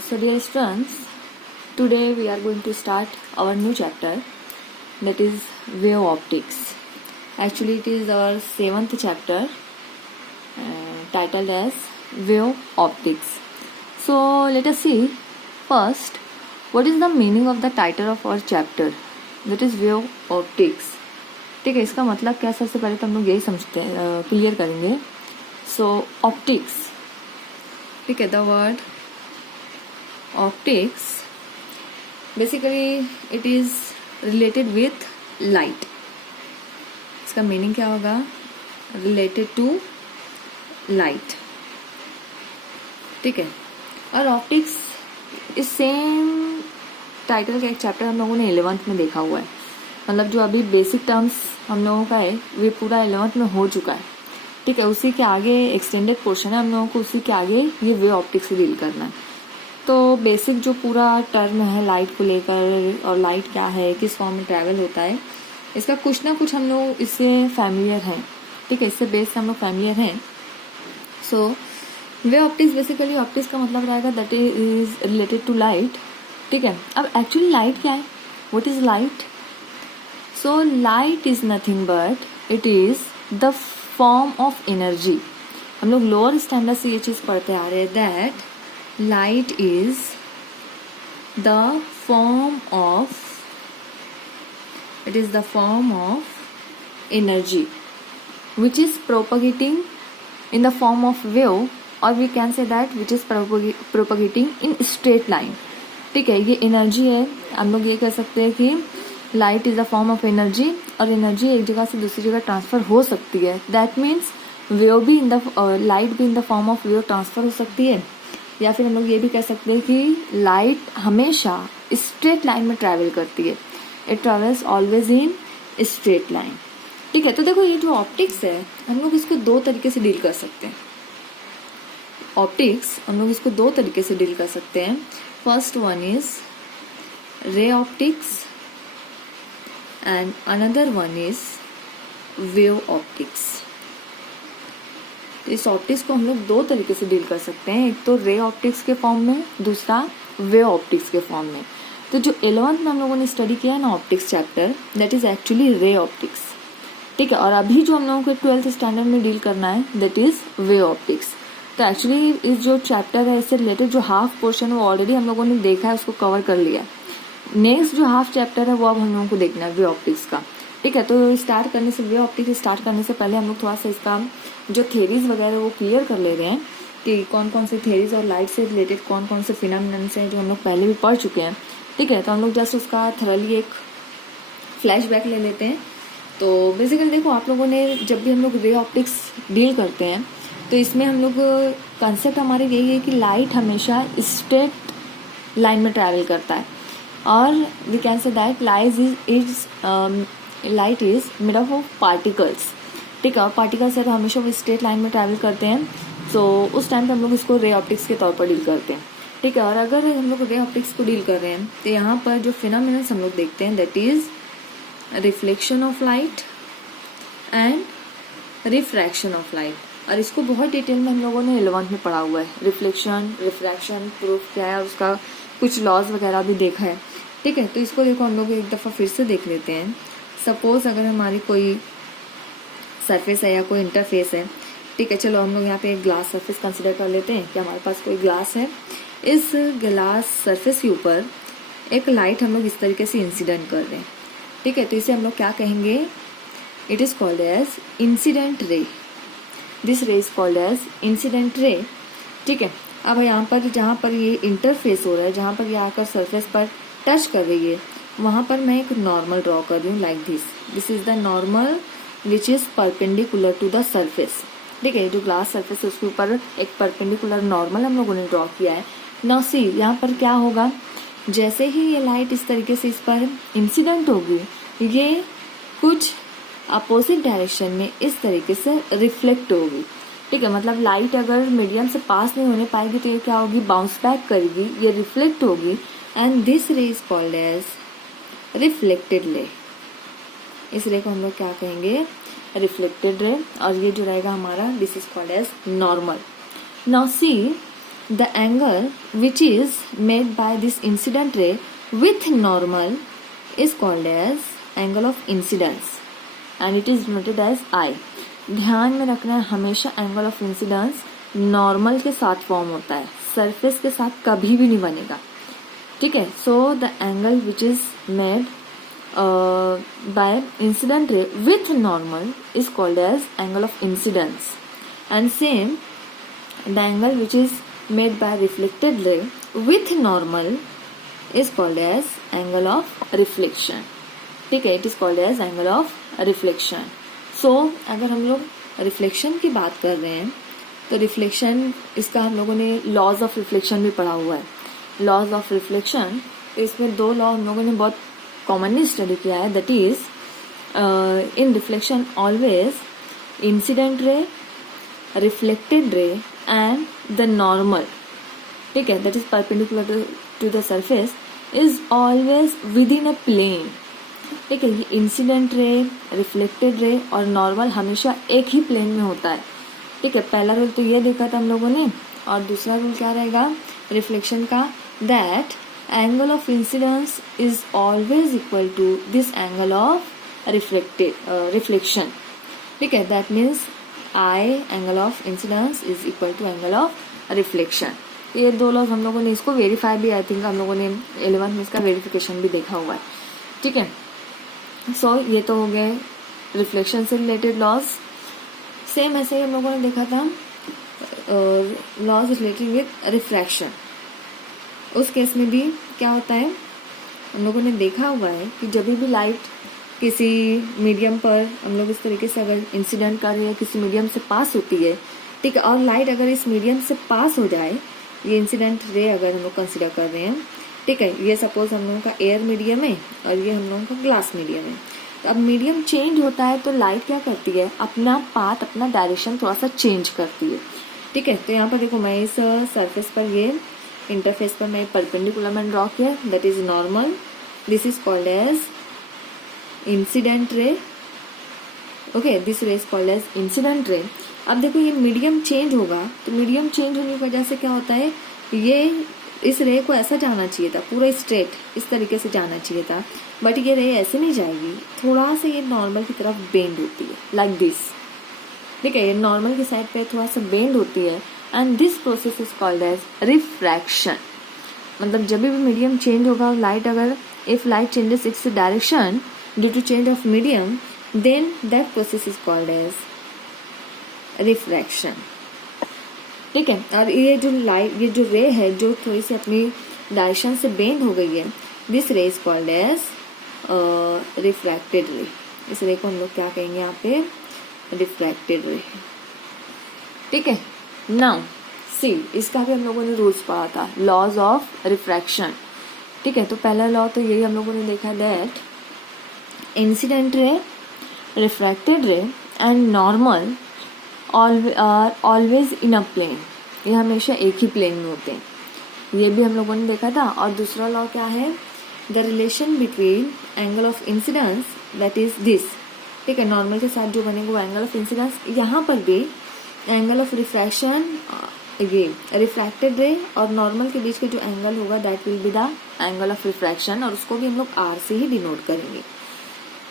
So dear students, today we are going to start our new chapter, that is wave optics. Actually it is our 7th chapter titled as wave optics. So let us see first what is the meaning of the title of our chapter, that is wave optics. ठीक है, इसका मतलब क्या? सबसे पहले तो हम लोग यही समझते हैं, क्लियर करेंगे. सो ऑप्टिक्स, ठीक है, the word optics basically it is related with light. इसका मीनिंग क्या होगा? related to light. ठीक है, और ऑप्टिक्स इस सेम टाइटल का एक चैप्टर हम लोगों ने 11th में देखा हुआ है. मतलब जो अभी बेसिक टर्म्स हम लोगों का है वे पूरा 11th में हो चुका है. ठीक है, उसी के आगे एक्सटेंडेड पोर्शन है, हम लोगों को उसी के आगे ये वे ऑप्टिक्स से डील करना है. तो बेसिक जो पूरा टर्म है लाइट को लेकर, और लाइट क्या है, किस फॉर्म में ट्रैवल होता है, इसका कुछ ना कुछ हम लोग इससे फैमिलियर हैं. ठीक है, इससे बेस से हम लोग फैमिलियर हैं. So we optics basically, optics का मतलब रहेगा that is related to light. ठीक है, अब एक्चुअली लाइट क्या है? What is light? So light is nothing but it is the form of energy. हम लोग लोअर स्टैंडर्ड से ये चीज़ पढ़ते आ रहे हैं that light is the form of energy which is propagating in the form of wave, or we can say that which is propagating in straight line. ठीक है, ये एनर्जी है. हम लोग ये कह सकते हैं कि light is the form of energy, और एनर्जी एक जगह से दूसरी जगह ट्रांसफर हो सकती है. दैट मीन्स वेव भी इन द लाइट भी इन the form of wave transfer हो सकती है. या फिर हम लोग ये भी कह सकते हैं कि लाइट हमेशा स्ट्रेट लाइन में ट्रैवल करती है. It travels always in straight line. ठीक है, तो देखो ये जो ऑप्टिक्स है हम लोग इसको दो तरीके से डील कर सकते हैं. ऑप्टिक्स हम लोग इसको दो तरीके से डील कर सकते हैं. फर्स्ट वन इज रे optics and another one is wave optics. इस ऑप्टिक्स को हम लोग दो तरीके से डील कर सकते हैं, एक तो रे ऑप्टिक्स के फॉर्म में, दूसरा वेव ऑप्टिक्स के फॉर्म में. तो जो 11th में हम लोगों ने स्टडी किया ना optics chapter, that is actually रे ऑप्टिक्स. ठीक है, और अभी जो हम लोगों को 12th स्टैंडर्ड में डील करना है दैट इज वेव ऑप्टिक्स. तो एक्चुअली इस जो चैप्टर है इससे रिलेटेड जो हाफ पोर्शन वो ऑलरेडी हम लोगों ने देखा है, उसको कवर कर लिया. नेक्स्ट जो हाफ चैप्टर है वो अब हम लोगों को देखना है वे ऑप्टिक्स का. ठीक है, तो स्टार्ट करने से, वे ऑप्टिक्स स्टार्ट करने से पहले हम लोग थोड़ा सा इसका जो थेरीज वगैरह वो क्लियर कर ले रहे हैं कि कौन कौन से थेरीज और लाइट से रिलेटेड कौन कौन से फिनोमेनन्स हैं जो हम लोग पहले भी पढ़ चुके हैं. ठीक है, तो हम लोग जस्ट उसका थरली एक फ्लैशबैक ले लेते हैं. तो बेसिकली देखो, आप लोगों ने जब भी हम लोग रे ऑप्टिक्स डील करते हैं तो इसमें हम लोग कंसेप्ट हमारे यही है कि लाइट हमेशा स्ट्रेट लाइन में ट्रैवल करता है, और we can say that light is made up of particles. ठीक है, और पार्टिकल्स है तो हमेशा वो स्ट्रेट लाइन में ट्रैवल करते हैं. तो उस टाइम पे हम लोग इसको रे ऑप्टिक्स के तौर पर डील करते हैं. ठीक है, और अगर हम लोग रे ऑप्टिक्स को डील कर रहे हैं तो यहाँ पर जो फिनोमेनन्स हम लोग देखते हैं that is reflection of light and refraction of light. और इसको बहुत डिटेल में हम लोगों ने 11th में पढ़ा हुआ है. रिफ्लेक्शन, रिफ्रैक्शन प्रूफ क्या है, उसका कुछ लॉज वगैरह भी देखा है. ठीक है, तो इसको देखो हम लोग एक दफ़ा फिर से देख लेते हैं. सपोज अगर हमारी कोई सरफेस है या कोई इंटरफेस है. ठीक है, चलो हम लोग यहाँ पे एक ग्लास सरफेस कंसिडर कर लेते हैं कि हमारे पास कोई ग्लास है. इस ग्लास सरफेस के ऊपर एक लाइट हम लोग इस तरीके से इंसिडेंट कर रहे हैं. ठीक है, तो इसे हम लोग क्या कहेंगे? It is called as incident ray. This ray is called as incident ray. ठीक है, अब यहाँ पर जहाँ पर ये इंटरफेस हो रहा है, जहाँ पर ये आकर सरफेस पर टच कर रही है, वहाँ पर मैं एक नॉर्मल ड्रॉ कर रही हूँ like this. This is the normal which is perpendicular to the surface. ठीक है, जो ग्लास सरफेस है उसके ऊपर एक परपेंडिकुलर नॉर्मल हम लोगों ने ड्रॉ किया है. नाउ सी यहाँ पर क्या होगा, जैसे ही ये लाइट इस तरीके से इस पर इंसिडेंट होगी, ये कुछ अपोजिट डायरेक्शन में इस तरीके से रिफ्लेक्ट होगी. ठीक है, मतलब लाइट अगर मीडियम से पास नहीं होने पाएगी तो ये क्या होगी, बाउंस बैक करेगी, ये रिफ्लेक्ट होगी, and this ray is called as reflected ray. इस रे को हम लोग क्या कहेंगे? Reflected ray. और ये जो रहेगा हमारा, this is called as normal. Now see the angle which is made by this incident ray with normal is called as angle of incidence and it is noted as I. ध्यान में रखना है हमेशा एंगल ऑफ इंसिडेंस नॉर्मल के साथ form होता है, surface के साथ कभी भी नहीं बनेगा, ठीक है। So the angle which is made by incident ray with normal is called as angle of incidence and same the angle which is made by reflected ray with normal is called as angle of reflection, ठीक है। It is called as angle of reflection. So अगर हम लोग reflection की बात कर रहे हैं तो रिफ्लेक्शन, इसका हम लोगों ने लॉज ऑफ रिफ्लेक्शन भी पढ़ा हुआ है। लॉज ऑफ रिफ्लेक्शन, इसमें दो लॉ हम लोगों ने बहुत कॉमनली स्टडी किया है, that is in reflection always incident ray, reflected ray and the normal, ठीक है, that is perpendicular to the surface is always within a plane, ठीक है। ये इंसिडेंट रे, रिफ्लेक्टेड रे और नॉर्मल हमेशा एक ही प्लेन में होता है, ठीक है। पहला रूल तो ये देखा था हम लोगों ने, और दूसरा रूल क्या रहेगा रिफ्लेक्शन का, that angle of incidence is always equal to this angle of reflection, ठीक है। That means I angle of incidence is equal to angle of reflection. ये दो लॉज हम लोगों ने इसको वेरीफाई भी, आई थिंक हम लोगों ने 11th में इसका वेरिफिकेशन भी देखा हुआ है, ठीक है। सो ये तो हो गए रिफ्लेक्शन से रिलेटेड लॉज। सेम ऐसे ही हम लोगों ने देखा था लॉज रिलेटेड विद रिफ्रैक्शन। उस केस में भी क्या होता है, हम लोगों ने देखा हुआ है कि जब भी लाइट किसी मीडियम पर हम लोग इस तरीके से अगर इंसिडेंट कर रहे हैं, किसी मीडियम से पास होती है, ठीक है, और लाइट अगर इस मीडियम से पास हो जाए, ये इंसिडेंट रे अगर हम लोग कंसिडर कर रहे हैं, ठीक है, ये सपोज हम लोगों का एयर मीडियम है और ये हम लोगों का ग्लास मीडियम है। तो अब मीडियम चेंज होता है तो लाइट क्या करती है, अपना पाथ, अपना डायरेक्शन थोड़ा सा चेंज करती है, ठीक है। तो यहाँ पर देखो, मैं इस सरफेस पर, ये इंटरफेस पर मैं परपेंडिकुलर मैंने ड्रॉ किया, that is normal, this is called as incident ray, okay, this ray is called as incident ray. अब देखो ये मीडियम चेंज होगा, तो मीडियम चेंज होने की वजह से क्या होता है, ये इस रे को ऐसा जाना चाहिए था, पूरा स्ट्रेट इस तरीके से जाना चाहिए था, बट ये रे ऐसे नहीं जाएगी, थोड़ा सा ये नॉर्मल की तरफ बेंड होती है, लाइक दिस, ठीक है। ये नॉर्मल की साइड पे थोड़ा सा बेंड होती है and this process is called as refraction. मतलब जब भी मीडियम चेंज होगा, लाइट अगर if light changes its direction due to change of medium, then that process is called as refraction, ठीक है। और ये जो लाइट, ये जो रे है जो थोड़ी सी अपनी डायरेक्शन से बेंड हो गई है, this ray is called as refracted रे। इस रे को हम लोग क्या कहेंगे यहाँ पे, रिफ्रैक्टेड रे, ठीक है। नाउ सी, इसका भी हम लोगों ने रूल्स पढ़ा था, लॉज ऑफ रिफ्रैक्शन, ठीक है। तो पहला लॉ तो यही हम लोगों ने देखा, that incident ray, refracted ray and normal always in a plane, ये हमेशा एक ही प्लेन में होते हैं, ये भी हम लोगों ने देखा था। और दूसरा लॉ क्या है, the relation between angle of incidence, that is this, ठीक है, नॉर्मल के साथ जो बनेगा वो एंगल ऑफ इंसिडेंस। यहाँ पर भी एंगल ऑफ रिफ्रैक्शन, ये रिफ्रैक्टेड रे और नॉर्मल के बीच का जो एंगल होगा, that will be the angle of refraction, और उसको भी हम लोग आर से ही डिनोट करेंगे,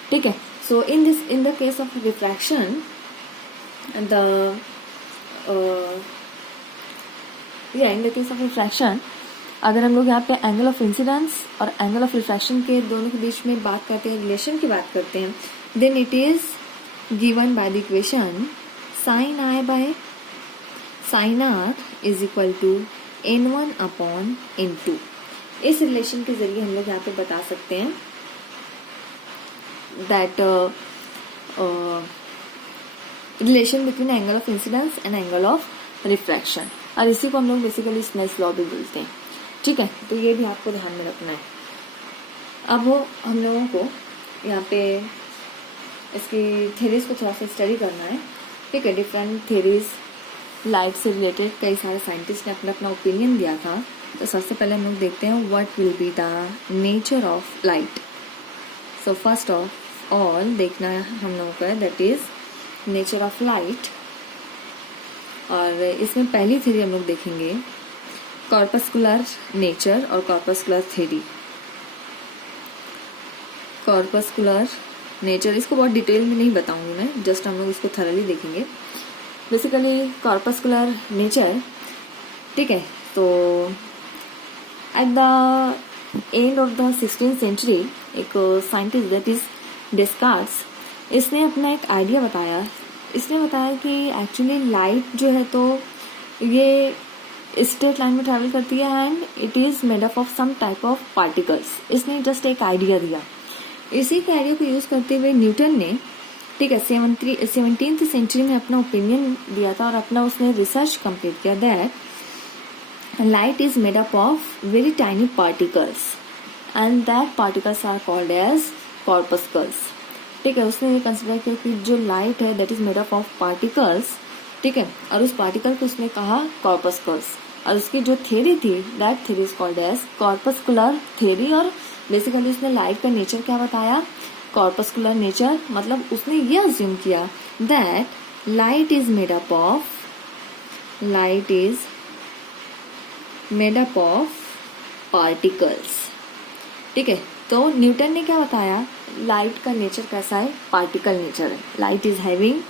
ठीक है। So in the case of refraction, in the case of refraction, अगर हम लोग यहाँ पे एंगल ऑफ इंसिडेंस और एंगल ऑफ रिफ्रैक्शन के दोनों के बीच में बात करते हैं, रिलेशन की बात करते हैं, then it is given by the equation sine I by sine R is equal to n1 upon n2। इस रिलेशन के जरिए हम लोग यहाँ पे बता सकते हैं that relation between angle of incidence and angle of refraction, और इसी को हम लोग बेसिकली स्नेल्स लॉ भी बोलते हैं, ठीक है। तो ये भी आपको ध्यान में रखना है। अब हम लोगों को यहाँ पे इसकी थ्योरीज को थोड़ा सा स्टडी करना है, ठीक है। डिफरेंट थ्योरीज लाइट से रिलेटेड कई सारे साइंटिस्ट ने अपना अपना ओपिनियन दिया था। तो सबसे पहले हम लोग देखते हैं what will be the nature of light. So first of all देखना है हम लोगों को, that is nature of light. और इसमें पहली थ्योरी हम लोग देखेंगे कॉर्पस्कुलर नेचर और कॉर्पस्कुलर थ्योरी। कॉर्पस्कुलर नेचर, इसको बहुत डिटेल में नहीं बताऊंगी मैं, जस्ट हम लोग इसको थरली देखेंगे। बेसिकली कॉर्पस्कुलर नेचर, ठीक है, तो at the end of the 16th century एक साइंटिस्ट दैट इज डेस्कार्ट्स, इसने अपना एक आइडिया बताया। इसने बताया कि एक्चुअली लाइट जो है तो ये स्ट्रेट लाइन में ट्रैवल करती है and it is made up of some type of particles. इसने जस्ट एक आइडिया दिया। इसी के आइडिया को यूज़ करते हुए न्यूटन ने, ठीक है, 17th सेंचुरी में अपना ओपिनियन दिया था और अपना उसने रिसर्च कंप्लीट किया that light is made up of very tiny particles and that particles are called as corpuscles. ठीक है, उसने ये कंसिडर किया कि जो लाइट है that is made up of particles, ठीक है, और उस पार्टिकल को उसने कहा कॉर्पस्कल्स, और उसकी जो थ्योरी थी that theory is called as corpuscular theory. और बेसिकली उसने लाइट का नेचर क्या बताया, कॉर्पस्कुलर नेचर, मतलब उसने ये अज्यूम किया that light is made up of particles. ठीक है, तो न्यूटन ने क्या बताया, लाइट का नेचर कैसा है, पार्टिकल नेचर है, light is having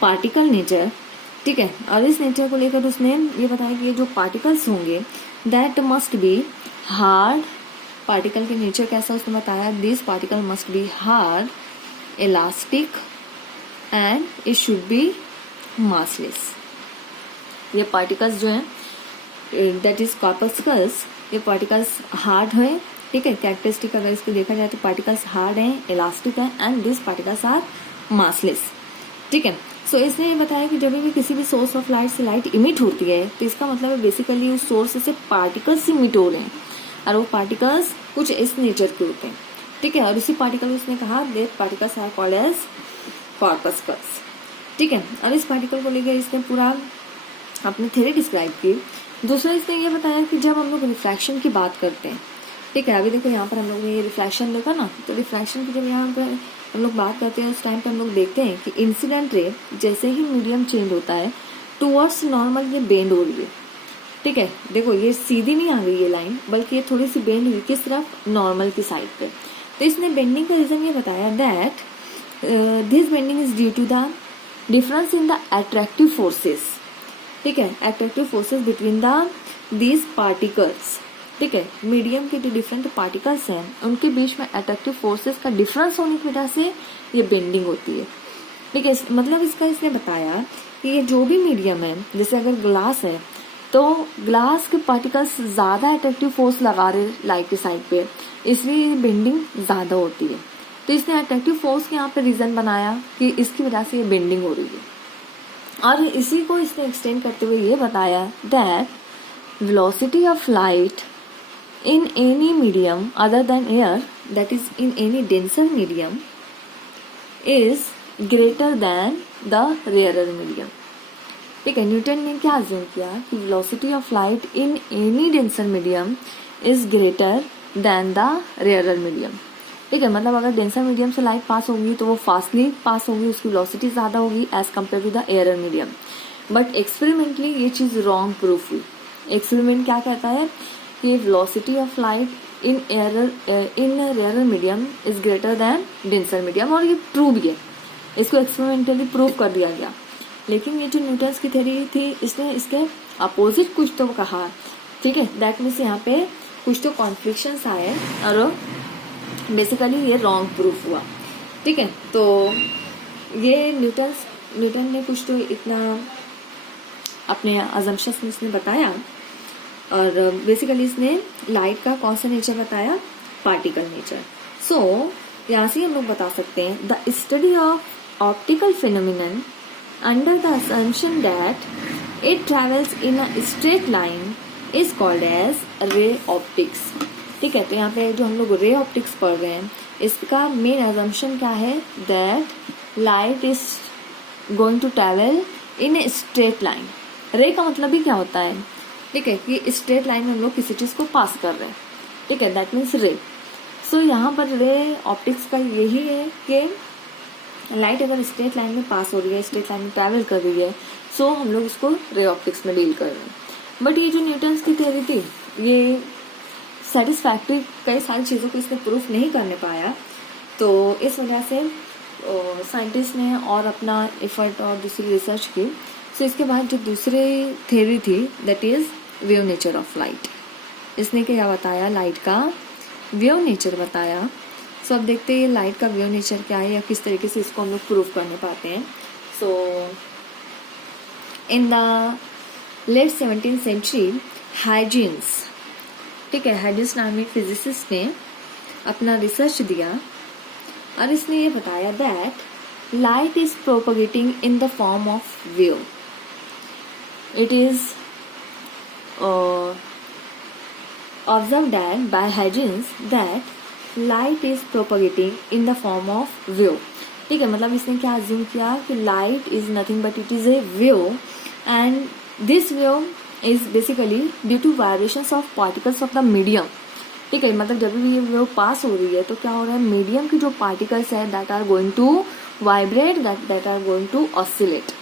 particle nature. ठीक है, और इस नेचर को लेकर उसने ये बताया कि ये जो पार्टिकल्स होंगे that must be hard. Particle के नेचर कैसा उसने बताया, this particle must be hard, elastic and it should be massless. ये पार्टिकल्स जो हैं दैट इज कॉर्पस्कल्स, ये पार्टिकल्स हार्ड है। ठीक है, कैरेक्टरिस्टिक अगर इसको देखा जाए तो पार्टिकल्स हार्ड हैं, इलास्टिक है and this particles are massless. ठीक है, सो इसने ये बताया कि जब भी किसी भी सोर्स ऑफ लाइट से लाइट इमिट होती है तो इसका मतलब है बेसिकली उस सोर्स से पार्टिकल्स इमिट हो रहे हैं और वो पार्टिकल्स कुछ इस नेचर के होते हैं। ठीक है, और इसी पार्टिकल उसने कहा that particles are called as corpuscles. ठीक है, और इस पार्टिकल को लेकर इसने पूरा अपनी थ्योरी डिस्क्राइब की। दूसरा इसने ये बताया कि जब हम लोग रिफ्रैक्शन की बात करते हैं, ठीक है, अभी देखो यहाँ पर हम लोग ने ये रिफ्रैक्शन देखा ना, तो रिफ्रैक्शन की जब यहाँ पर हम लोग बात करते हैं उस टाइम पे हम लोग देखते हैं कि इंसिडेंट रे जैसे ही मीडियम चेंज होता है टुवर्ड्स नॉर्मल ये बेंड हो रही है। ठीक है, देखो ये सीधी नहीं आ गई ये लाइन, बल्कि ये थोड़ी सी बेंड हुई किस तरफ, नॉर्मल की साइड पे। तो इसने बेंडिंग का रीजन ये बताया that this bending is due to the difference in the attractive forces. ठीक है, attractive forces between the these particles. ठीक है, मीडियम के जो डिफरेंट पार्टिकल्स हैं उनके बीच में अट्रैक्टिव फोर्सेस का डिफरेंस होने की वजह से ये बेंडिंग होती है। ठीक है, मतलब इसका इसने बताया कि ये जो भी मीडियम है, जैसे अगर ग्लास है तो ग्लास के पार्टिकल्स ज़्यादा अट्रैक्टिव फोर्स लगा रहे लाइट की साइड पे, इसलिए ये बेंडिंग ज़्यादा होती है। तो इसने अट्रैक्टिव फोर्स के यहाँ पे रीज़न बनाया कि इसकी वजह से ये बेंडिंग हो रही है। और इसी को इसने एक्सटेंड करते हुए ये बताया that velocity of light in any medium other than air, that is in any denser medium, is greater than the rarer medium. ठीक है, न्यूटन ने क्या अज्यूम किया कि velocity of light in any denser medium is greater then the rarer medium. ठीक है, मतलब अगर डेंसर मीडियम से लाइट पास होगी तो वो फास्टली पास होगी, उसकी वेलोसिटी ज़्यादा होगी as compare to the rarer medium. But experimentally ये चीज़ रॉन्ग प्रूफ हुई। एक्सपेरिमेंट क्या कहता है कि velocity of light in rarer medium is greater than denser medium, और ये ट्रू भी है, इसको एक्सपेरिमेंटली प्रूव कर दिया गया। लेकिन ये जो न्यूटन्स की थ्योरी थी इसने इसके अपोजिट कुछ तो कहा। ठीक है, दैट मीन्स यहाँ पे कुछ तो कॉन्फ्लिक्शंस आए और बेसिकली ये रॉन्ग प्रूफ हुआ। ठीक है, तो ये न्यूटन ने कुछ तो इतना अपने अजम्पशंस में इसने बताया, और बेसिकली इसने लाइट का कौन सा नेचर बताया, पार्टिकल नेचर। सो यहाँ से हम लोग बता सकते हैं the study of optical phenomenon under the assumption that it travels in a straight line is called as ray optics. ठीक है, तो यहाँ पे जो हम लोग रे ऑप्टिक्स पढ़ रहे हैं इसका मेन असम्पशन क्या है, that light is going to travel in a straight line. Ray का मतलब ही क्या होता है, ठीक है, कि स्ट्रेट लाइन में हम लोग किसी चीज़ को पास कर रहे हैं। ठीक है, दैट मीन्स रे। सो यहाँ पर रे ऑप्टिक्स का यही है कि लाइट अगर स्ट्रेट लाइन में पास हो रही है, स्ट्रेट लाइन में ट्रैवल कर रही है, सो हम लोग इसको रे ऑप्टिक्स में डील कर रहे हैं। बट ये जो न्यूटन्स की थ्योरी थी ये सेटिस्फैक्ट्री कई सारी चीज़ों को इसने प्रूफ नहीं करने पाया, तो इस वजह से साइंटिस्ट ने और अपना एफर्ट और दूसरी रिसर्च की। सो इसके बाद जो दूसरी थ्योरी थी that is wave nature of light. इसने क्या बताया, लाइट का वेव नेचर बताया। सो अब देखते हैं लाइट का वेव नेचर क्या है या किस तरीके से इसको हम लोग प्रूफ करने पाते हैं। So in the late 17th century Huygens, ठीक है, हाइजेंस नाम एक फिजिसिस्ट ने अपना रिसर्च दिया और इसने ये बताया that light is propagating in the form of wave. It is observe that by Huygens that light is propagating in the form of wave. ठीक है, मतलब इसने क्या अज्यूम किया कि light is nothing but it is a wave and this wave is basically due to vibrations of particles of the medium. ठीक है, मतलब जब भी ये वेव पास हो रही है तो क्या हो रहा है, मीडियम की जो पार्टिकल्स है that are going to vibrate, that are going to oscillate.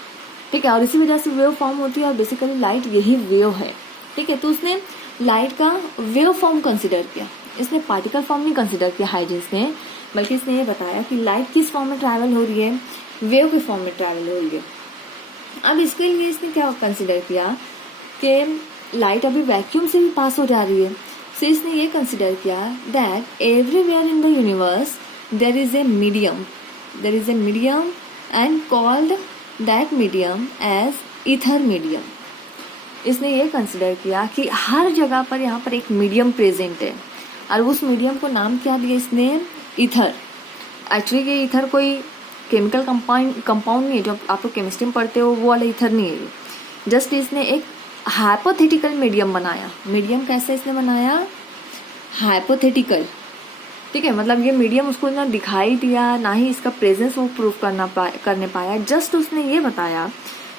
ठीक है, और इसी वजह से वेव फॉर्म होती है और बेसिकली लाइट यही वेव है। ठीक है, तो उसने लाइट का वेव फॉर्म कंसिडर किया, इसने पार्टिकल फॉर्म नहीं कंसिडर किया हाइजेंस ने, बल्कि इसने ये बताया कि लाइट किस फॉर्म में ट्रैवल हो रही है, वेव के फॉर्म में ट्रैवल हो रही है। अब इसके लिए इसने क्या कंसिडर किया कि लाइट अभी वैक्यूम से भी पास हो जा रही है। सो इसने ये कंसिडर किया that everywhere in the universe there is a medium, and called that medium as ether medium. इसने ये कंसिडर किया कि हर जगह पर यहाँ पर एक मीडियम प्रेजेंट है और उस मीडियम को नाम क्या दिया इसने, ईथर। एक्चुअली ये ईथर कोई केमिकल कंपाउंड नहीं है, जो आप लोग केमिस्ट्री में पढ़ते हो वो वाला ईथर नहीं है। जस्ट इसने एक हाइपोथेटिकल मीडियम बनाया। मीडियम कैसे इसने बनाया, हाइपोथेटिकल। ठीक है, मतलब ये मीडियम उसको ना दिखाई दिया ना ही इसका प्रेजेंस वो प्रूफ करने पाया। जस्ट उसने ये बताया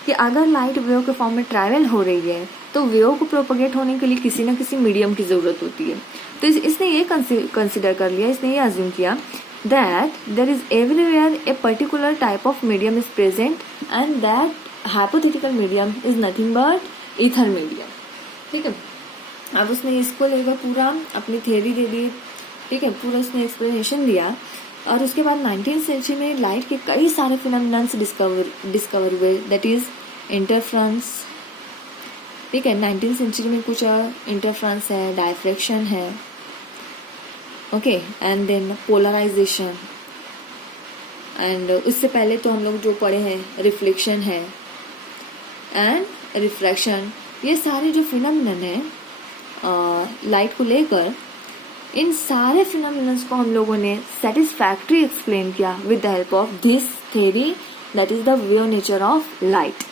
कि अगर लाइट वेव के फॉर्म में ट्रैवल हो रही है तो वेव को प्रोपगेट होने के लिए किसी ना किसी मीडियम की ज़रूरत होती है। तो इसने ये कंसिडर कर लिया, इसने ये अज्यूम किया that there is everywhere a particular type of medium is present and that hypothetical medium is nothing but ether medium। ठीक है, अब उसने इसको लेकर पूरा अपनी थ्योरी दे दी। ठीक है, पूरा उसने एक्सप्लेनेशन दिया और उसके बाद 19th सेंचुरी में लाइट के कई सारे फिनोमेनन्स डिस्कवर हुए, दैट इज इंटरफ्रेंस। ठीक है, 19th सेंचुरी में कुछ इंटरफ्रेंस है, डायफ्रैक्शन है, ओके, एंड देन पोलराइजेशन, एंड उससे पहले तो हम लोग जो पढ़े हैं रिफ्लेक्शन है एंड रिफ्रैक्शन। ये सारे जो फिनोमेनन है लाइट को लेकर, इन सारे फिनोमेनन्स को हम लोगों ने सेटिस्फैक्ट्री एक्सप्लेन किया with the help of this theory that is the wave nature of light.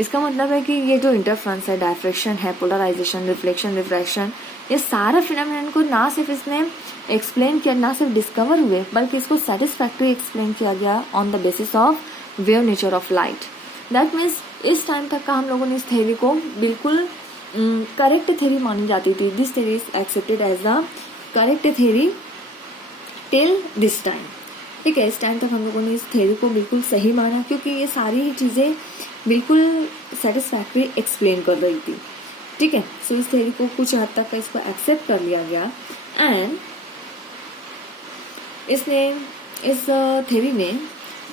इसका मतलब है कि ये जो इंटरफ्रेंस है, डायफ्रैक्शन है, पोलराइजेशन, रिफ्लेक्शन, रिफ्रैक्शन, ये सारे फिनोमेनन को ना सिर्फ इसने एक्सप्लेन किया, ना सिर्फ डिस्कवर हुए, बल्कि इसको सेटिस्फैक्ट्री एक्सप्लेन किया गया on the basis of wave nature of light. That means इस टाइम तक का हम लोगों ने इस थ्योरी को बिल्कुल करेक्ट थ्योरी मानी जाती थी। This theory is accepted as the correct theory till this time. ठीक है, इस टाइम तक हम लोगों ने इस थ्योरी को बिल्कुल सही माना क्योंकि ये सारी ही चीज़ें बिल्कुल सेटिस्फैक्ट्री एक्सप्लेन कर रही थी। ठीक है, सो इस थ्योरी को कुछ हद तक इसको एक्सेप्ट कर लिया गया एंड इसने इस थ्योरी ने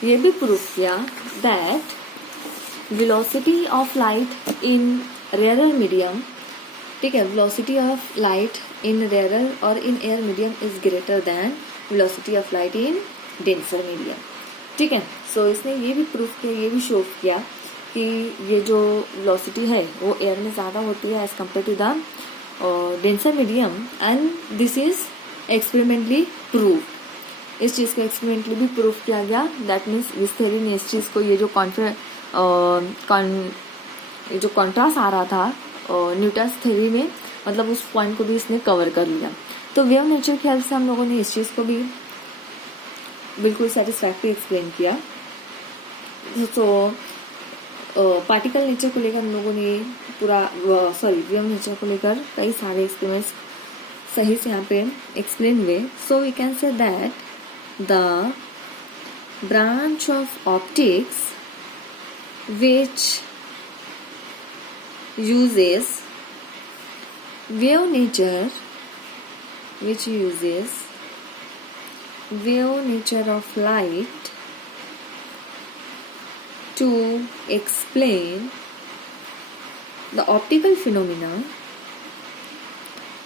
ये भी प्रूफ किया that velocity of light in rare medium, ठीक है, velocity of light in rare और in air medium is greater than velocity of light in denser medium. ठीक है, सो इसने ये भी प्रूफ किया, ये भी शो किया कि ये जो वेलोसिटी है वो एयर में ज़्यादा होती है as compare to the denser medium and this is experimentally prove. इस चीज़ का एक्सपेरिमेंटली भी प्रूफ किया गया। दैट मीन्स इस थ्योरी ने इस चीज़ को, ये जो कॉन्ट्रास्ट आ रहा था न्यूटन्स थ्योरी में, मतलब उस पॉइंट को भी इसने कवर कर लिया। तो वेव नेचर की हेल्प से हम लोगों ने इस चीज़ को भी बिल्कुल सेटिस्फैक्ट्री एक्सप्लेन किया। तो पार्टिकल नेचर को लेकर हम लोगों ने वेव नेचर को लेकर कई सारे एक्सपेरिमेंट्स सही से यहाँ पे एक्सप्लेन हुए। So we can say that the branch of optics which uses wave nature which uses wave nature of light to explain the optical phenomena,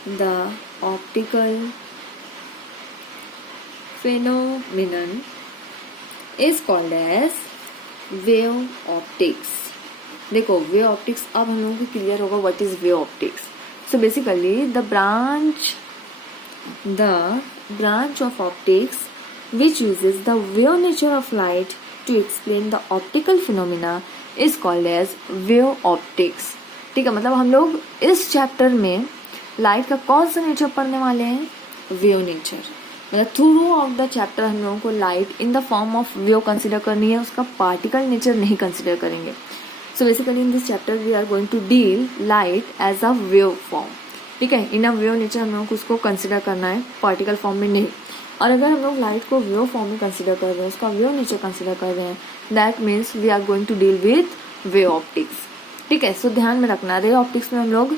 the optical phenomenon is called as wave optics. देखो wave optics अब हम लोगों को clear होगा what is wave optics. So basically the branch of optics which uses the wave nature of light to explain the optical phenomena is called as wave optics. ठीक है, मतलब हम लोग इस चैप्टर में लाइट का कौन सा नेचर पढ़ने वाले हैं? Wave nature. मतलब थ्रू आउट द चैप्टर हम लोगों को light in the form of wave consider करनी है, उसका पार्टिकल नेचर नहीं कंसिडर करेंगे. So basically in this chapter we are going to deal light as a wave form. ठीक है, इन अ वेव नेचर हम लोगों को उसको कंसिडर करना है, पार्टिकल फॉर्म में नहीं. और अगर हम लोग लाइट को वेव फॉर्म में कंसिडर कर रहे हैं, उसका वेव नेचर कंसिडर कर रहे हैं, that means we are going to deal with wave optics. ठीक है, सो ध्यान में रखना, रे ऑप्टिक्स में हम लोग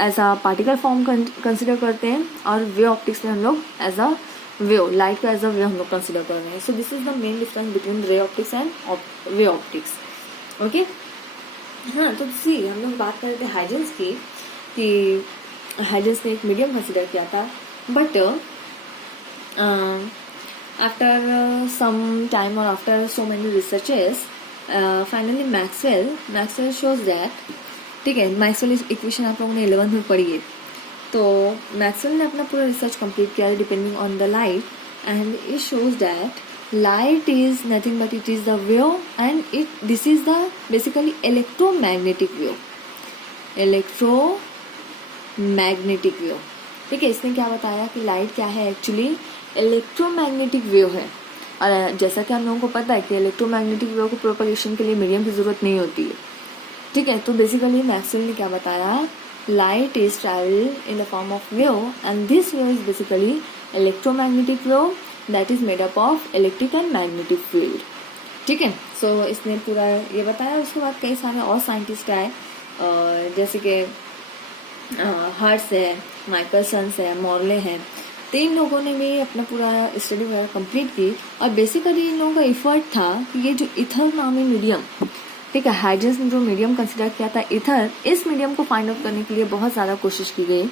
as a particle form consider करते हैं और वेव ऑप्टिक्स में हम लोग एज अ वेव, लाइट को एज अ वेव हम लोग कंसिडर कर रहे हैं. So this is the main difference between ray optics and wave optics. Okay, हाँ, तो सी हम लोग बात कर रहे थे हाइजेंस की, कि हाइजेंस ने एक मीडियम कंसिडर किया था, बट आफ्टर सम टाइम और after so many researches finally Maxwell shows that, ठीक है, मैक्सवेल इक्वेशन आप लोगों ने 11th में पढ़ी है. तो मैक्सवेल ने अपना पूरा रिसर्च कंप्लीट किया depending on the light, and it shows that light is nothing but it is the wave, and this is the basically electromagnetic wave. ठीक है, इसने क्या बताया कि लाइट क्या है? एक्चुअली इलेक्ट्रोमैग्नेटिक वेव है. और जैसा कि हम लोगों को पता है कि इलेक्ट्रोमैग्नेटिक वेव को प्रोपगेशन के लिए मीडियम की जरूरत नहीं होती है. ठीक है, तो बेसिकली मैक्सवेल ने क्या बताया? Light is travel in the form of wave, and this wave is basically electromagnetic wave that is made up of electric and magnetic field. ठीक है, सो इसने पूरा ये बताया. उसके बाद कई सारे और साइंटिस्ट आए, जैसे कि हर्ट्स है, माइकलसन है, मॉर्ले हैं. तो इन लोगों ने भी अपना पूरा स्टडी वगैरह कंप्लीट की, और बेसिकली इन लोगों का एफर्ट था कि ये जो इथर नामी मीडियम, ठीक है, हाइजेंस ने जो मीडियम कंसिडर किया था इथर, इस मीडियम को फाइंड आउट करने के लिए बहुत ज़्यादा कोशिश की गई,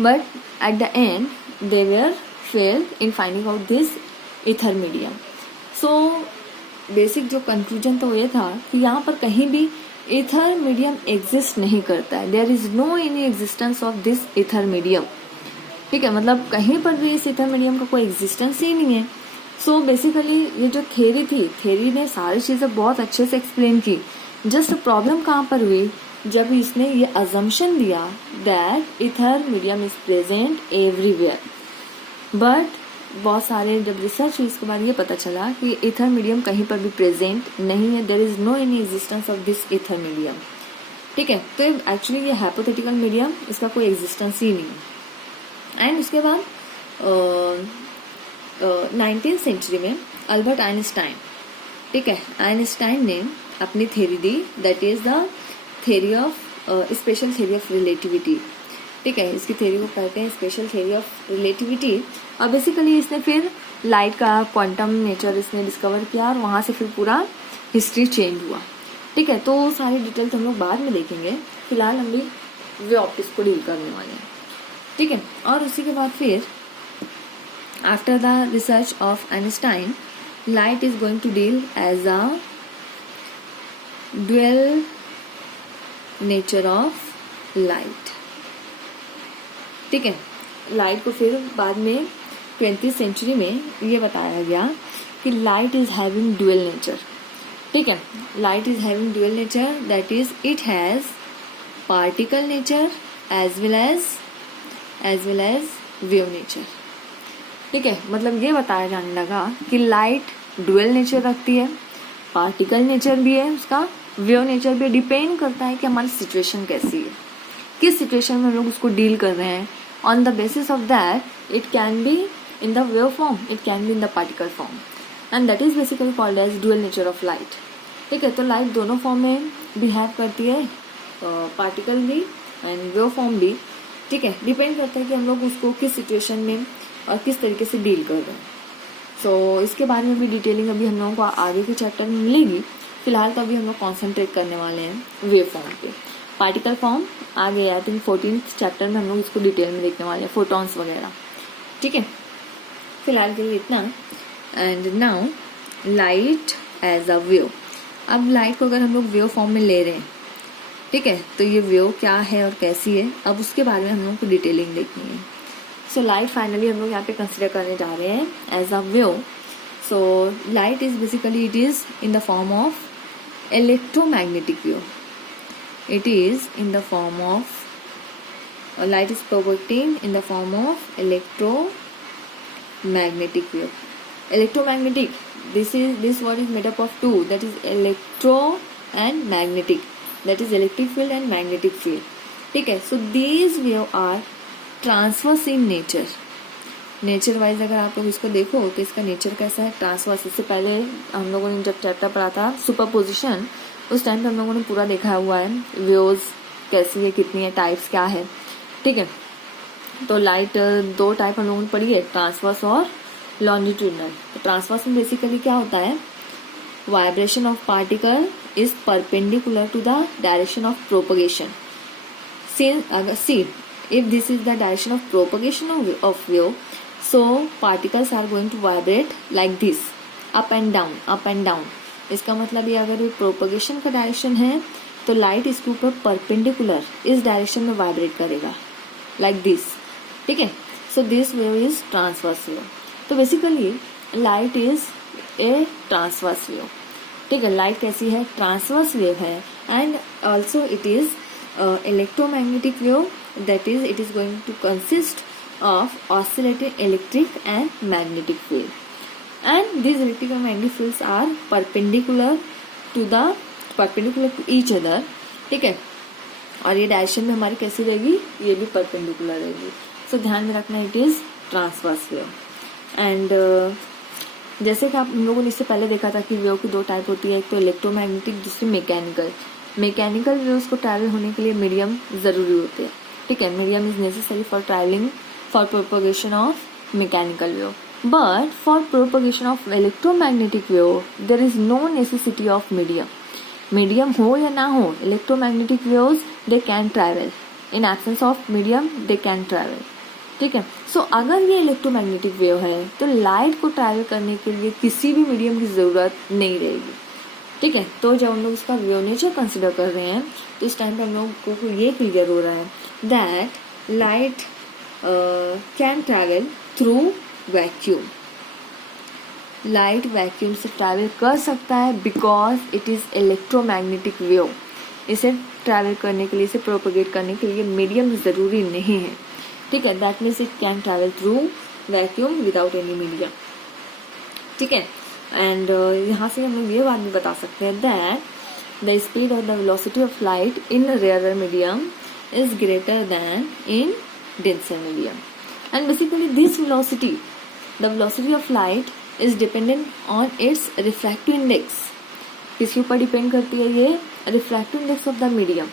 but at the end they were failed in finding out this ether medium. So basic जो कंक्लूजन तो ये था कि यहाँ पर कहीं भी इथर मीडियम एग्जिस्ट नहीं करता है. There is no any existence of this ether medium. ठीक है, मतलब कहीं पर भी इस इथर मीडियम का कोई एग्जिस्टेंस ही नहीं है. सो बेसिकली ये जो थ्योरी ने सारी चीज़ें बहुत अच्छे से एक्सप्लेन की. जस्ट प्रॉब्लम कहाँ पर हुई? जब इसने ये अजम्पशन दिया that ether medium is present everywhere, but बहुत सारे जब रिसर्च हुई इसके बाद ये पता चला कि इथर मीडियम कहीं पर भी प्रेजेंट नहीं है. There is no any existence of this ether medium. ठीक है, तो एक्चुअली ये हाइपोथेटिकल मीडियम, इसका कोई एग्जिस्टेंस ही नहीं है. एंड उसके बाद 19th सेंचुरी में अल्बर्ट आइंस्टाइन, ठीक है, आइंस्टाइन ने अपनी theory the, that is the theory of special theory of relativity. ठीक है, इसकी थ्योरी को कहते हैं स्पेशल थ्योरी ऑफ रिलेटिविटी. और बेसिकली इसने फिर लाइट का क्वांटम नेचर इसने डिस्कवर किया, और वहाँ से फिर पूरा हिस्ट्री चेंज हुआ. ठीक है, तो सारी डिटेल्स हम लोग बाद में देखेंगे. फिलहाल हम भी वे ऑप्टिक्स को डील करने वाले हैं. ठीक है, और उसी के बाद फिर after the research of Einstein, light is going to deal as a dual nature of light. ठीक है, लाइट को फिर बाद में 20th सेंचुरी में ये बताया गया कि light is having dual nature. ठीक है, light is having dual nature, that is it has particle nature as well as wave nature. ठीक है, मतलब ये बताया जाने लगा कि लाइट ड्यूअल नेचर रखती है, पार्टिकल नेचर भी है उसका, वेव नेचर भी. डिपेंड करता है कि हमारी सिचुएशन कैसी है, किस सिचुएशन में हम लोग उसको डील कर रहे हैं. On the basis of that it can be in the wave form, it can be in the particle form, and that is basically called as dual nature of light. ठीक है, तो लाइट दोनों form में behave करती है, particle भी and wave form भी, ठीक है, डिपेंड करता है कि हम लोग उसको किस सिचुएशन में और किस तरीके से डील कर रहे हैं। सो इसके बारे में भी डिटेलिंग अभी हम लोगों को आगे के चैप्टर में मिलेगी। फिलहाल तो अभी हम लोग कॉन्सेंट्रेट करने वाले हैं वेव फॉर्म पे। पार्टिकल फॉर्म आगे आई थिंक 14th चैप्टर में हम लोग इसको डिटेल में देखने वाले हैं, फोटॉन्स वगैरह, ठीक है। फिलहाल के लिए इतना। And now light as a wave. अब लाइट को अगर हम लोग वेव फॉर्म में ले रहे हैं, ठीक है, तो ये वेव क्या है और कैसी है, अब उसके बारे में हम लोग को डिटेलिंग देखनी है। सो लाइट फाइनली हम लोग यहाँ पे कंसिडर करने जा रहे हैं as a wave. So light is basically it is in the form of electromagnetic wave. It is in the form of light is propagating in the form of electromagnetic wave. Electromagnetic, this word is made up of two, that is electro and magnetic, that is electric field and magnetic field, ठीक है। So these wave are transverse in nature. Nature wise अगर आप लोग इसको देखो तो इसका nature कैसा है, ट्रांसवर्स। इससे पहले हम लोगों ने जब चैप्टर पढ़ा था सुपरपोजिशन, उस टाइम पे हम लोगों ने पूरा देखा हुआ है वेव्स कैसी है, कितनी है, टाइप्स क्या है, ठीक है। तो लाइट दो टाइप हम लोगों ने पढ़ी है, ट्रांसवर्स और लॉन्जिट्यूडनल। तो ट्रांसवर्स में बेसिकली क्या होता है, vibration of particle is perpendicular to the direction of propagation. See if this is the direction of propagation of wave, so particles are going to vibrate like this, up and down, up and down. इसका मतलब ये अगर ये propagation का direction है तो light इसके ऊपर परपेंडिकुलर इस डायरेक्शन में वाइब्रेट करेगा like this, ठीक है। So this wave is transverse wave. तो basically light is a transverse wave, ठीक है। लाइट कैसी है, ट्रांसवर्स वेव है। And also it is electromagnetic wave, that is it is going to consist of oscillating electric and magnetic field, and these electric and magnetic fields are perpendicular to each other, ठीक है। और ये direction में हमारी कैसी रहेगी, ये भी परपेंडिकुलर रहेगी। सो ध्यान में रखना, it is transverse wave. And जैसे कि आप हम लोगों ने इससे पहले देखा था कि वेव की दो टाइप होती है, एक तो इलेक्ट्रोमैग्नेटिक, दूसरी मैकेनिकल। मैकेनिकल वेव्स को ट्रैवल होने के लिए मीडियम ज़रूरी होते हैं, ठीक है। Medium is necessary for travelling for propagation of mechanical wave, but for propagation of electromagnetic wave there is no necessity of medium. Medium हो या ना हो, electromagnetic waves they can travel, in absence of medium they can travel, ठीक है। सो अगर ये electromagnetic wave है तो लाइट को ट्रैवल करने के लिए किसी भी मीडियम की ज़रूरत नहीं रहेगी, ठीक है। तो जब हम लोग इसका वेव नेचर कंसिडर कर रहे हैं तो इस टाइम पे हम लोगों को ये क्लियर हो रहा है that light can travel through vacuum. Light vacuum से ट्रैवल कर सकता है because it is electromagnetic wave. इसे ट्रैवल करने के लिए, इसे प्रोपगेट करने के लिए मीडियम ज़रूरी नहीं है, ठीक है। That means it can travel through vacuum without any medium, ठीक है। एंड यहाँ से हम लोग ये बात भी बता सकते हैं दैट द स्पीड और the velocity of light in rarer medium is greater than in denser medium. And basically this velocity, the velocity of light is dependent on it's refractive index. किसके ऊपर डिपेंड करती है ये, refractive index of the medium,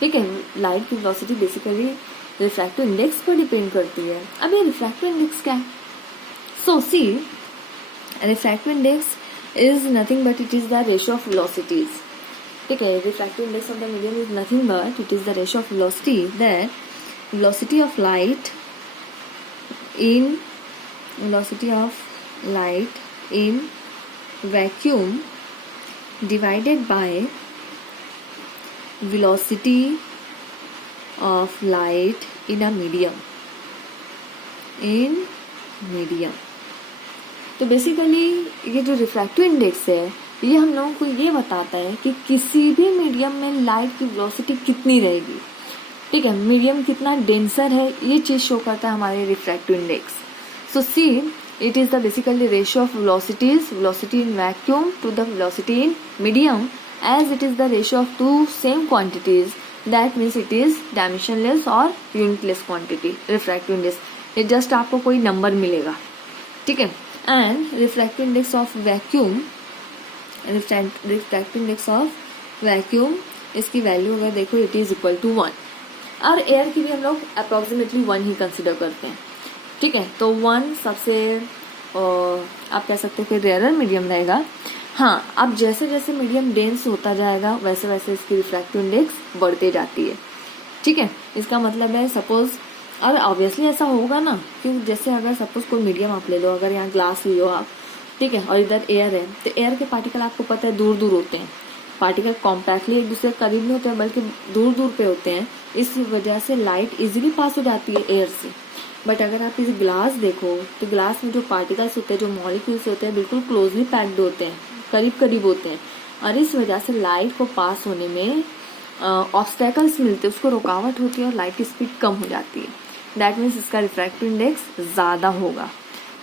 ठीक है। Light की velocity basically refractive index पर depend करती है। अब ये रिफ्रैक्टिव इंडेक्स क्या है, so C refractive index is nothing but it is the ratio of velocities, ठीक है। refractive index of the medium is nothing but it is the ratio of velocity, that velocity of light in vacuum divided by velocity of light in a medium, तो basically ये जो refractive index है ये हम लोगों को ये बताता है कि किसी भी मीडियम में लाइट की वेलोसिटी कितनी रहेगी, ठीक है। मीडियम कितना डेंसर है ये चीज़ शो करता है हमारे refractive index. So see it is the basically ratio of velocity in vacuum to the velocity in medium, as it is the ratio of two same quantities, that means it is dimensionless और unitless quantity. Refractive index ये just आपको कोई number मिलेगा, ठीक है। And refractive index of vacuum, इसकी value अगर देखो इट इज इक्वल टू 1, और एयर की भी हम लोग अप्रोक्सीमेटली 1 ही कंसिडर करते हैं, ठीक है। तो 1 सबसे आप कह सकते हो कि रेयरर मीडियम रहेगा। हाँ, अब जैसे जैसे मीडियम डेंस होता जाएगा वैसे वैसे इसकी रिफ्रैक्टिव इंडेक्स बढ़ते जाती है, ठीक है। इसका मतलब है सपोज, और ऑब्वियसली ऐसा होगा ना कि जैसे अगर सपोज कोई मीडियम आप ले लो, अगर यहाँ ग्लास लियो आप, ठीक है, और इधर एयर है, तो एयर के पार्टिकल आपको पता है दूर दूर होते हैं, पार्टिकल कॉम्पैक्टली एक दूसरे के करीब नहीं होते हैं बल्कि दूर दूर पे होते हैं, इस वजह से लाइट इजीली पास हो जाती है एयर से। बट अगर आप इस ग्लास देखो तो ग्लास में जो पार्टिकल्स होते हैं, जो मॉलिक्यूल्स होते हैं, बिल्कुल क्लोजली पैक्ड होते हैं, करीब करीब होते हैं, और इस वजह से लाइट को पास होने में ऑब्स्टेकल्स मिलते हैं, उसको रुकावट होती है और लाइट की स्पीड कम हो जाती है। दैट मीन्स इसका रिफ्रैक्टिव इंडेक्स ज़्यादा होगा,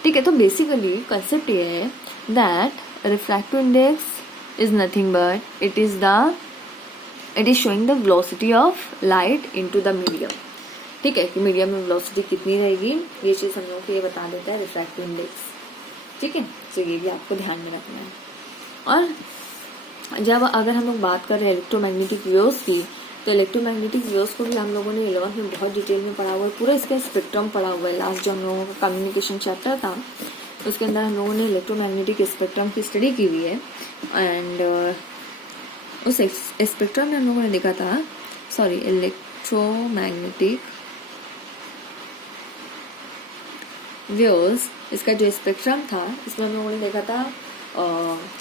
ठीक है। तो बेसिकली कंसेप्ट ये है that refractive index is nothing but it is showing the velocity of light into the medium, ठीक है, कि मीडियम में वेलोसिटी कितनी रहेगी, ये चीज़ हम लोगों को ये बता देता है रिफ्रैक्टिव इंडेक्स, ठीक है। तो ये भी आपको ध्यान में रखना है। और जब अगर हम लोग बात कर रहे हैं इलेक्ट्रोमैग्नेटिक वेव्स की, तो इलेक्ट्रोमैग्नेटिक वेव्स को भी हम लोगों ने 11th में बहुत डिटेल में पढ़ा हुआ है, पूरा इसका स्पेक्ट्रम पढ़ा हुआ है। लास्ट जो हम लोगों का कम्युनिकेशन चैप्टर था उसके अंदर हम लोगों ने इलेक्ट्रोमैग्नेटिक स्पेक्ट्रम की स्टडी की हुई है, एंड उस स्पेक्ट्रम में हम लोगों ने देखा था, सॉरी, इलेक्ट्रोमैग्नेटिक वेव्स, इसका जो स्पेक्ट्रम था इसमें हम लोगों ने देखा था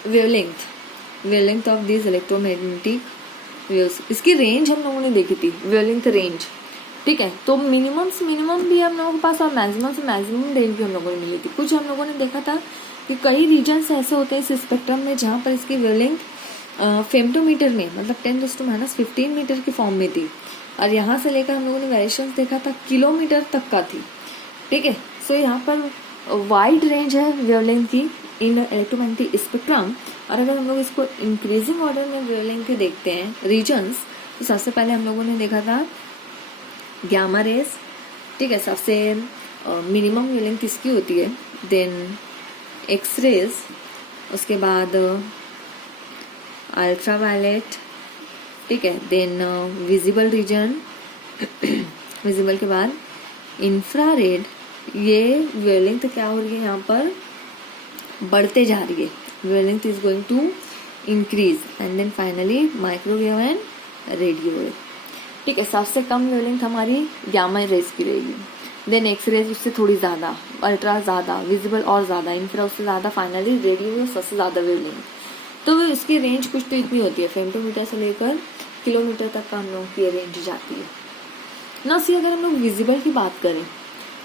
wavelength of this electromagnetic waves, इसकी रेंज हम लोगों ने देखी थी, वेवलेंथ रेंज, ठीक है। तो मिनिमम से मिनिमम भी हम लोगों के पास और मैक्सिमम से मैक्सिमम रेंज भी हम लोगों ने मिली थी। कुछ हम लोगों ने देखा था कि कई रीजन्स ऐसे होते हैं इस स्पेक्ट्रम में जहाँ पर इसकी वेवलेंथ फेम्टोमीटर में, मतलब 10⁻15 मीटर की फॉर्म में थी, और यहाँ से लेकर हम लोगों ने वेरिएशंस देखा था किलोमीटर तक का थी, ठीक है। सो यहाँ पर वाइड रेंज है वेवलेंथ की इन इलेक्ट्रोमैग्नेटिक स्पेक्ट्रम। और अगर हम लोग इसको इंक्रीजिंग ऑर्डर में वेवलेंथ के देखते हैं रीजन्स, तो सबसे पहले हम लोगों ने देखा था गामा रेज, ठीक है, सबसे मिनिमम वेवलेंथ इसकी होती है, देन एक्स रेज, उसके बाद अल्ट्रा वायलेट, ठीक है, देन विजिबल रीजन, विजिबल के बाद इंफ्रारेड। ये वेवलेंथ क्या हो रही है, यहाँ पर बढ़ते जा रही है, wavelength is going to increase, and then finally microwave and radio wave, ठीक है। सबसे कम वेवलेंथ हमारी गामा रेज की रहेगी, देन एक्स रेज उससे थोड़ी ज़्यादा, अल्ट्रा ज़्यादा, विजिबल और ज़्यादा, इंफ्रा उससे ज़्यादा, फाइनली रेडियो वेव सबसे ज़्यादा वेवलेंथ। तो इसकी रेंज कुछ तो इतनी होती है, फेम्टोमीटर से लेकर किलोमीटर तक का हम लोगों की रेंज जाती है ना। सी अगर हम लोग विजिबल की बात करें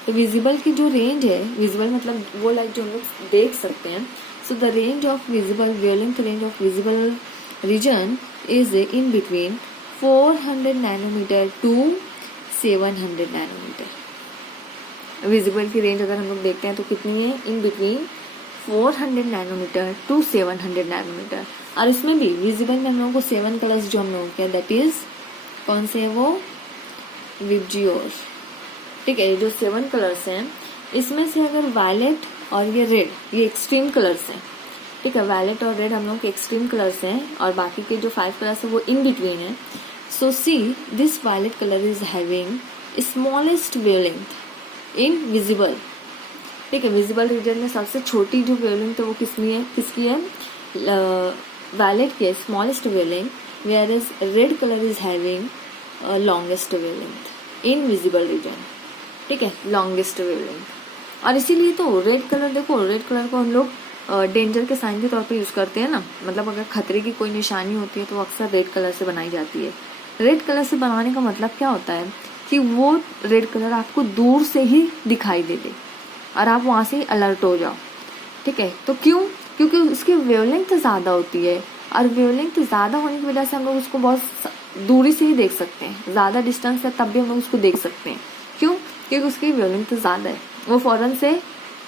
तो विजिबल की जो रेंज है, विजिबल मतलब वो लाइट जो हम लोग देख सकते हैं, so the range of visible, wavelength range of visible region is in between 400 nanometer to 700 nanometer. Visible की रेंज अगर हम लोग देखते हैं तो कितनी है, in between 400 nanometer to 700 nanometer. और इसमें भी विजिबल में हम लोगों को 7 कलर्स जो हम लोगों के, दैट इज कौन से है वो, विबजियोर, ठीक है। ये जो 7 कलर्स हैं इसमें से अगर वायलेट और ये रेड, ये एक्सट्रीम कलर्स हैं, ठीक है, वायलेट और रेड हम लोग के एक्सट्रीम कलर्स हैं, और बाकी के जो 5 कलर्स हैं वो इन बिटवीन है। So see this violet colour is having smallest wavelength in visible, ठीक है। विजिबल रीजन में सबसे छोटी जो वेवलेंथ है वो किसकी है, वायलेट के smallest wavelength, where is red colour is having longest wavelength in visible region, ठीक है, लॉन्गेस्ट वेवलेंथ। और इसीलिए तो रेड कलर देखो, रेड कलर को हम लोग डेंजर के साइन के तौर पे यूज़ करते हैं ना, मतलब अगर खतरे की कोई निशानी होती है तो अक्सर रेड कलर से बनाई जाती है। रेड कलर से बनाने का मतलब क्या होता है कि वो रेड कलर आपको दूर से ही दिखाई दे दे और आप वहाँ से अलर्ट हो जाओ, ठीक है। तो क्योंकि उसकी वेवलेंथ ज़्यादा होती है, और वेवलेंथ ज़्यादा होने की वजह से हम लोग उसको बहुत दूरी से ही देख सकते हैं, ज़्यादा डिस्टेंस है तब भी हम लोग उसको देख सकते हैं। क्यों? क्योंकि उसकी वेवलेंथ ज़्यादा है, वो फ़ौरन से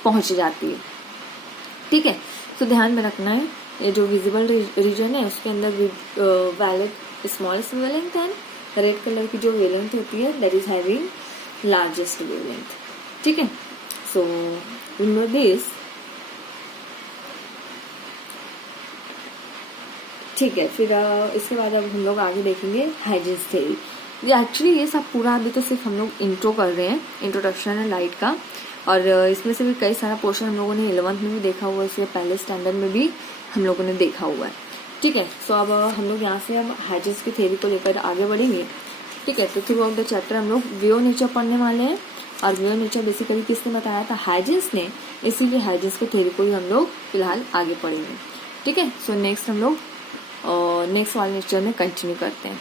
पहुँच जाती है, ठीक है। तो ध्यान में रखना है, ये जो विजिबल रीजन है उसके अंदर violet smallest wavelength and red colour की जो वेवलेंथ होती है that is having largest wavelength, ठीक है। सो रिमेंबर दिस, ठीक है। फिर इसके बाद अब हम लोग आगे देखेंगे हाइजेंस थ्योरी। ये एक्चुअली ये सब पूरा अभी तो सिर्फ हम लोग इंट्रो कर रहे हैं, इंट्रोडक्शन है लाइट का, और इसमें से भी कई सारा पोर्शन हम लोगों ने 11th में भी देखा हुआ है, इसलिए पहले स्टैंडर्ड में भी हम लोगों ने देखा हुआ है। ठीक है, सो अब हम लोग यहाँ से अब हाइजेंस की थ्योरी को लेकर आगे बढ़ेंगे। ठीक है, तो थ्रू आउट द चैप्टर हम लोग व्यू नेचर पढ़ने वाले हैं, और व्यू नेचर बेसिकली किसने बताया था? हाइजेंस ने, इसीलिए हाइजेंस की थ्योरी को ही हम लोग फिलहाल आगे पढ़ेंगे। ठीक है, सो नेक्स्ट हम लोग नेक्स्ट वाले लेक्चर में कंटिन्यू करते हैं।